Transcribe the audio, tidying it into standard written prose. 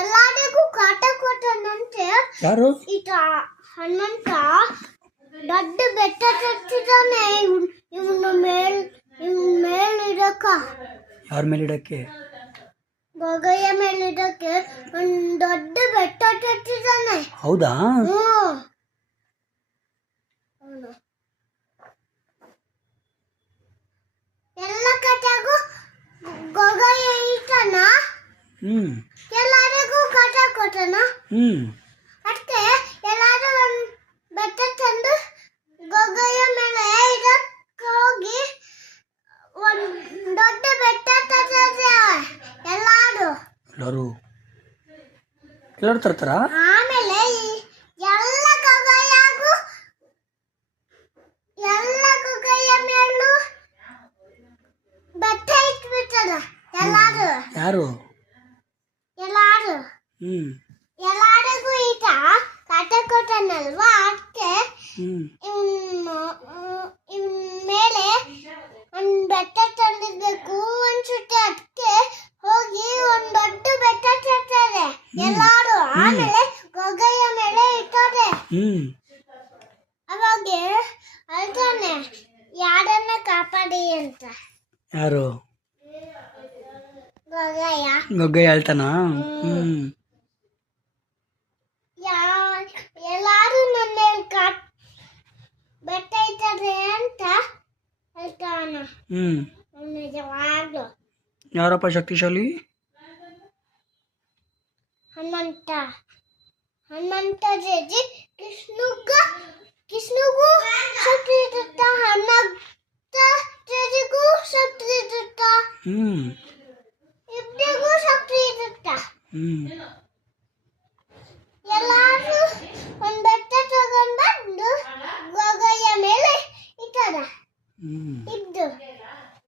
ಎಲ್ಲರಿಗೂ ಕಾಟ ಕೊಟ್ಟನಂತೆ. ಯಾರು? ಈತ ಹನುಮಂತ ದೊಡ್ಡ ಬೆಟ್ಟ ಕಟ್ಟಿದಾನೆ ಇವನ ಮೇಲಿಡಕ. ಯಾರ ಮೇಲಿಡಕ್ಕೆ? ಗೊಗಯ್ಯ ಮೇಲಿಡಕ್ಕೆ ಒಂದು ದೊಡ್ಡ ಬೆಟ್ಟ ಕಟ್ಟಿದಾನೆ. ಹೌದಾ? ಎಲ್ಲ ಕಟಾಗೂ ಗೊಗಯ್ಯ ಇಟ್ಟನ. ಎಲ್ಲರಿಗೂ ಕಾಟ ಕೊಟ್ಟನ. ಅದಕ್ಕೆ ಎಲ್ಲಾರು ಒಂದು ಬೆಟ್ಟ ತಂದು ಗೊಗಯ್ಯ ಮೇಲೆ ಇದಕ್ಕೆ ಹೋಗಿ ಒಂದು ದೊಡ್ಡ ಬೆಟ್ಟ ತರ್ತಾರೆ. ಎಲ್ಲರೂ ತರ್ತಾರ. ಆಮೇಲೆ ಎಲ್ಲ ಗೊಗಯ್ಯ ಮೇಲೂ ಬೆಟ್ಟ ಇಟ್ಬಿಟ್ಟದ. ಯಾರು? ಎಲ್ಲರಿಗೂ ಈತ ಕಾಟ ಕೊಟ್ಟನಲ್ವಾ, ಅದಕ್ಕೆ ಇವ್ನ ಮೇಲೆ ಒಂದು ಬೆಟ್ಟ ತಂದಿರ್ಬೇಕು ಅನ್ಸುತ್ತೆ. ಅದಕ್ಕೆ ಹೋಗಿ ಒಂದು ದೊಡ್ಡ ಬೆಟ್ಟ ತರ್ತಾರೆ ಎಲ್ಲಾರು. ಆಮೇಲೆ ಗೊಗಯ್ಯ ಮೇಲೆ ಇಟ್ಟಾರೆ. ಅವಾಗ ಅಳ್ತಾನೆ, ಯಾರನ್ನ ಕಾಪಾಡಿ ಅಂತ. ಯಾರು? ಗೊಗಯ್ಯ ಹೇಳ್ತಾನ. ಎಲ್ಲಾರು ನನ್ನ ಬೆಟ್ಟ ಇಟ್ಟಾರೆ ಅಂತ ಹೇಳ್ತಾನ. ನಿಜವಾಗ್ಲು ಯಾರಪ್ಪ ಶಕ್ತಿಶಾಲಿ? ಹನುಮಂತ ಜೇಜಿ. ಕೃಷ್ಣಗೂ ಶಕ್ತಿ ಇರುತ್ತ, ಹನುಮಂತ ಜೇಜಿಗೂ ಶಕ್ತಿ ಇರುತ್ತ, ಇಬ್ಬರಿಗೂ ಶಕ್ತಿ ಇರುತ್ತ. ಎಲ್ಲಾರು ಒಂದ್ ಬೆಟ್ಟ ತಗೊಂಡ್ ಬಂದು ಗೊಗಯ್ಯ ಮೇಲೆ ಇಟ್ಟಾರ. ಇದ್ದು